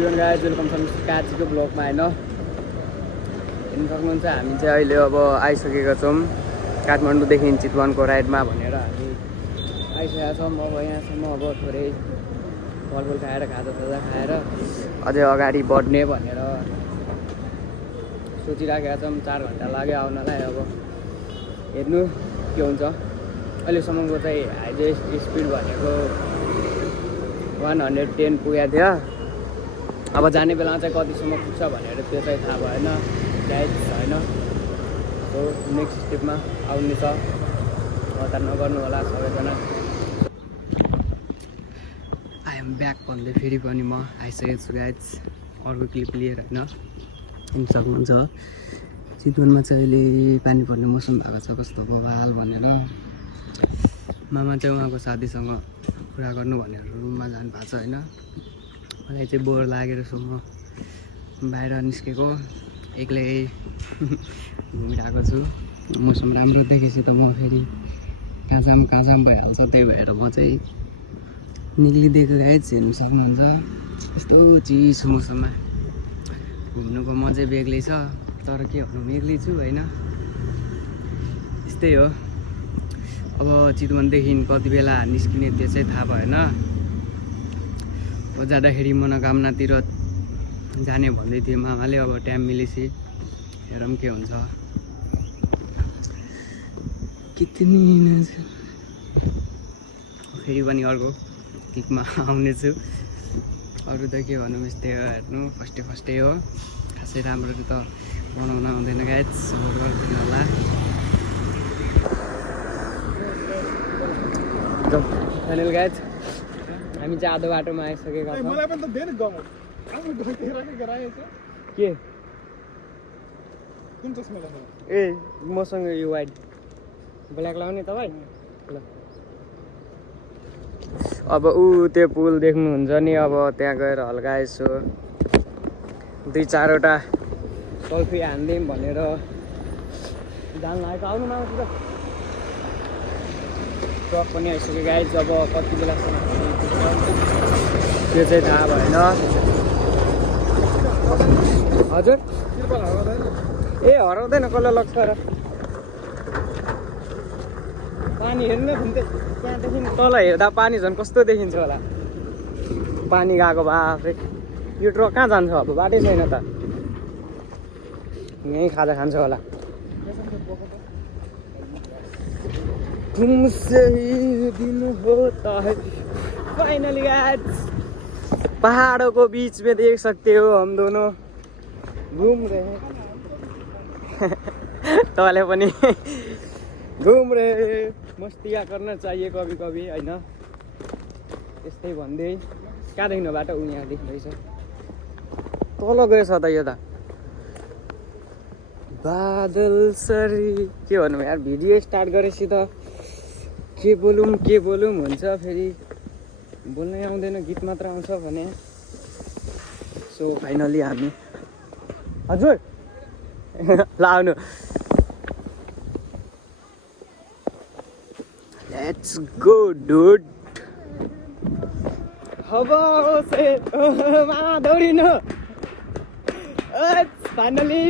Everyone guys welcome छ mister काजीको ब्लगमा होइन हेर्नु सक्नुहुन्छ हामी चाहिँ अहिले अब आइसकेका छौँ काठमाडौँदेखि चितवनको राइडमा भनेर हामी आइसकेका छौँ। अब यहाँसम्म अब थोरै फलफुल खाएर खाजासाजा खाएर अझै अगाडि बढ्ने भनेर सोचिराखेका छौँ। 4 घन्टा लाग्यो आउनलाई। अब हेर्नु के हुन्छ। अहिलेसम्मको चाहिँ हाइएस्ट स्पिड भनेको 110 पुगेको थियो। अब जाने बेलामा चाहिँ कतिसम्म पुग्छ भनेर त्यो चाहिँ थाहा भएन गाइड होइन। सो नेक्स्ट स्टेपमा आउने छ, हतार नगर्नु होला सबैजना। आई एम ब्याक भन्दै फेरि पनि म आइसकेको छु गाइड्स अर्को क्लिप लिएर होइन। हेर्नु सक्नुहुन्छ चितवनमा चाहिँ अहिले पानी पर्ने मौसम भएको छ, कस्तो बवाल भनेर मामा चाहिँ उहाँको साथीसँग कुरा गर्नु भनेर रुममा जानु भएको छ होइन। मलाई चाहिँ बोर लागेर सो म बाहिर निस्केको एक्लै घुमिरहेको छु। मौसम राम्रो देखेपछि त म फेरि काजाम भइहाल्छ, त्यही भएर म चाहिँ निक्लिदिएको गाइज। हेर्नु सक्नुहुन्छ यस्तो चिसो मौसममा घुम्नुको मजै बेग्लै छ। तर के भन्नु एक्लै छु होइन, यस्तै हो। अब चितवनदेखि कति बेला निस्किने त्यो चाहिँ थाहा भएन। अब जाँदाखेरि मनोकामनातिर जाने भन्दै थियो मामाले। अब टाइम मिलेपछि हेरौँ के हुन्छ। फेरि पनि अर्को क्लिकमा आउनेछु। अरू त के भनौँ यस्तै हो। हेर्नु फर्स्टै हो, खासै राम्रो त बनाउन आउँदैन गाइज, सपोर्ट गरिदिनु होला। फाइनल गाइज हामी चाहिँ आधो बाटोमा आइसकेका छौँ। के ए मसँग यो वाइट ब्ल्याक लाउने तपाईँ ल। अब त्यो पुल देख्नुहुन्छ नि, अब त्यहाँ गएर हल्का यसो 2-4वटा सेल्फी हान्दिउँ भनेर जान लागेको। आउनु माउतिर ट्रक पनि आइसक्यो गाइज। अब कति बेलासम्म त्यो चाहिँ थाहा भएन। हजुर ए हराउँदैन, कसले लग्छ र। पानी हेर्नु न त्यहाँदेखि तल हेर्दा पानी झन् कस्तो देखिन्छ होला। पानी गएको बाफे यो ट्रक कहाँ जान्छ अब, बाटै छैन त। यहीँ खाजा खान्छ होला। तुमसे ही दिन होता है। फाइनली गाइस पहाड़ों को बीच में देख सकते हो हम दोनों घूम रहे हैं। तले पनि घूम रहे हैं। मस्तिया करना चाहिए कभी कभी होइन। यस्तै भन्दै कहाँदेखि न बाटो यहाँ देख्दैछ तल गएछ त यो त बादल सरी। के भन्नु यार, भिडियो स्टार्ट गरेपछि त के बोलौँ हुन्छ, फेरि बोल्नै आउँदैन, गीत मात्र आउँछ भने। सो फाइनली हामी हजुर ल आउनु लेट्स गो डुड। हवा से मामा दौडिनु फाइनली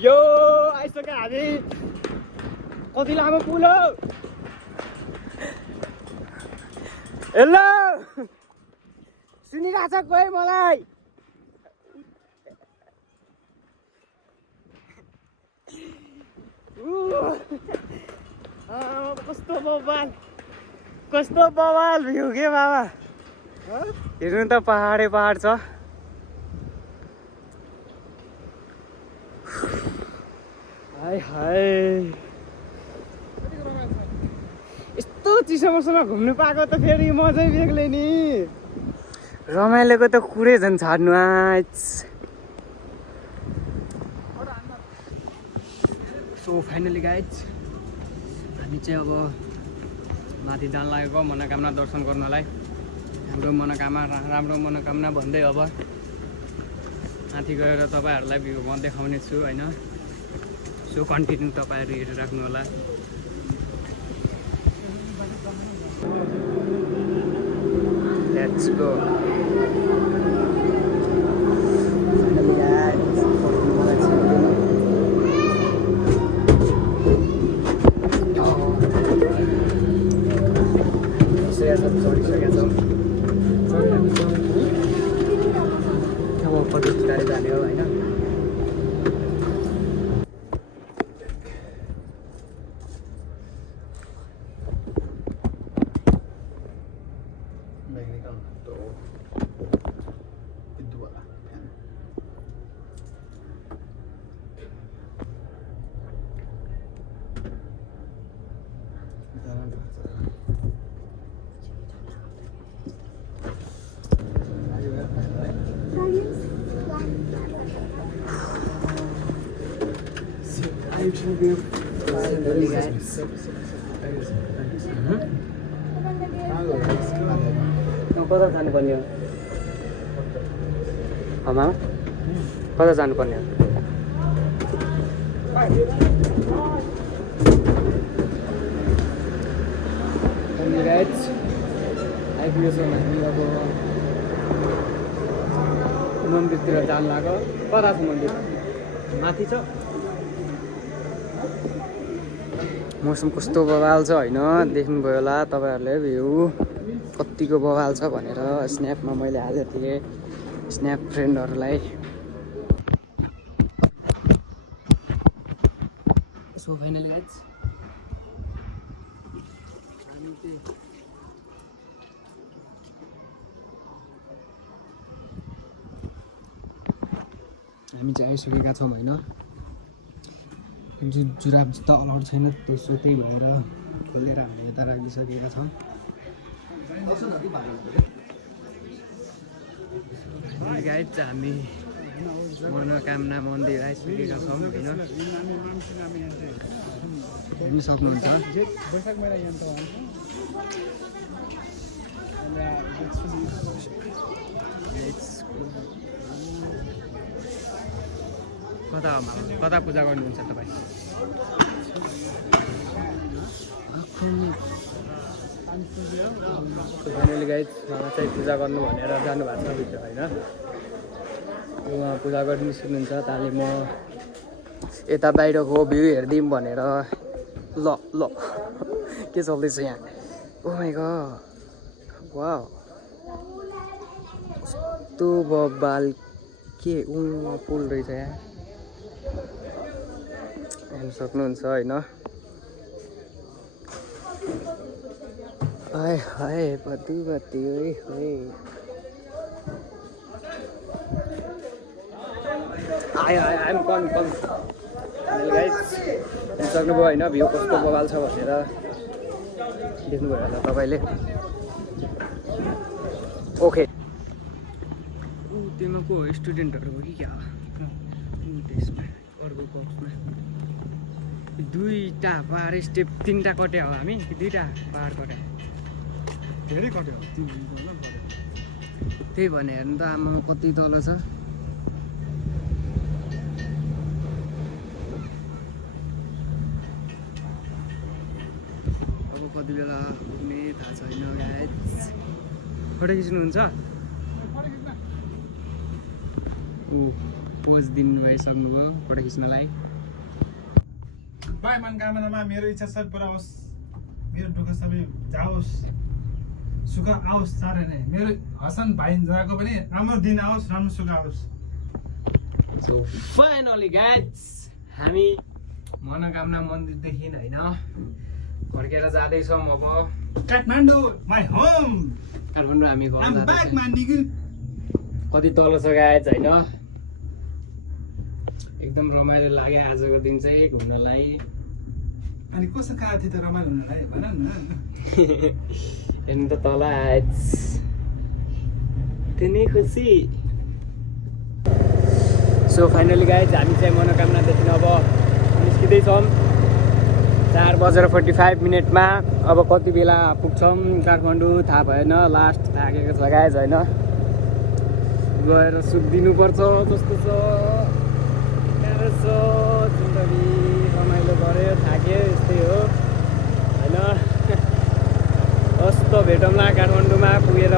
यो आइसक्यो हामी। कति लामो पुल हो। हेलो सुनिरहेछ कोही मलाई। कस्तो बवाल भ्यू के बाबा। हेर्नु त पहाडै पहाड छ। हाय हाय यस्तो चिसो मौसममा घुम्नु पाएको त फेरि मजै बेग्लै नि। रमाइलोको त कुरै झन् छाड्नु आज। सो फाइनली गाइज हामी चाहिँ अब माथि जान लागेको मनोकामना दर्शन गर्नलाई। हाम्रो राम्रो मनोकामना भन्दै अब माथि गएर तपाईँहरूलाई भ्यू म देखाउने छु होइन। सो कन्टिन्यू तपाईँहरू हेरिराख्नु होला। लेट्स गो फाइनली गाइस पर्खिनु मलाई चढिसकेका छौँ अब फोटो खिचाएर जाने हो होइन कता जानुपर्ने हो मामा कता जानुपर्ने हो आइपुगेछौँ हामी अब मन्दिरतिर जानु लाग्यो कता छ मन्दिर माथि छ मौसम कस्तो बवाल छ होइन देख्नुभयो होला तपाईँहरूले भ्यू कतिको बवाल छ भनेर स्न्यापमा मैले हालेको थिएँ स्न्याप फ्रेन्डहरूलाई सो फाइनली गाइज हामी चाहिँ आइसकेका छौँ होइन जुराब त अलाउड छैन त्यसो त्यही भएर खोलेर हामी यता राखिसकेका छौँ गाइड हामी मनोकामना मन्दिर आइसकेका छौँ होइन हेर्नु सक्नुहुन्छ कता पूजा गर्नुहुन्छ तपाईँ फाइनली गाइज मामा चाहिँ पूजा गर्नु भनेर जानुभएको छ भित्र होइन उहाँ पूजा गर्नु निस्किनुहुन्छ ताले म यता बाहिरको भ्यू हेरिदिउँ भनेर ल के चल्दैछ यहाँ ओ माइ गॉड वाउ कस्तो बबाल के पुल रहेछ यहाँ हेर्नु सक्नुहुन्छ होइन हाय हाय बत्ती ओइ आइम कम गाइज हेर्नु सक्नुभयो होइन भ्यू कस्तो बवाल छ भनेर देख्नुभयो होला तपाईँले ओके त्योमा को स्टुडेन्टहरू हो कि क्या त्यसमा अर्को कक्समा दुईवटा पहाड स्टेप तिनवटा कट्या हो हामी दुईवटा पहाड कट्या धेरै कट्यो त्यही भने हेर्नु त आमामा कति तल छ अब कति बेला पुग्ने थाहा छैन गाइज फोटो खिच्नुहुन्छ पोज दिनु भइसक्नुभयो फोटो खिच्नलाई भाइ मनोकामनामा मेरो इच्छा सब पुरा होस् मेरो दुःख सबै जाओस् सुख आओस् साह्रै नै मेरो हसन भाइ जहाँको पनि राम्रो दिन आओस् राम्रो सुख आओस् सो फाइनली गाइज हामी मनोकामना मन्दिरदेखि होइन फर्केर जाँदैछौँ अब काठमाडौँ माई होम काठमाडौँ हामी घर ब्याक मान्दिगु कति तल छ गाइज होइन एकदम रमाइलो लाग्यो आजको दिन चाहिँ घुम्नलाई अनि कसो कहाँ थियो त रमाइलो हुनलाई भन न हेर्नु त तल आज त्यही खुसी सो फाइनली गाइज हामी चाहिँ मनोकामनादेखि अब निस्किँदैछौँ 4:45 अब कति बेला पुग्छौँ काठमाडौँ थाहा भएन लास्ट थाकेको छ गाइज होइन गएर सुख दिनुपर्छ जस्तो छ जिन्दगी रमाइलो गऱ्यो थाक्यो यस्तै हो होइन हस् त भेटौँला काठमाडौँमा पुगेर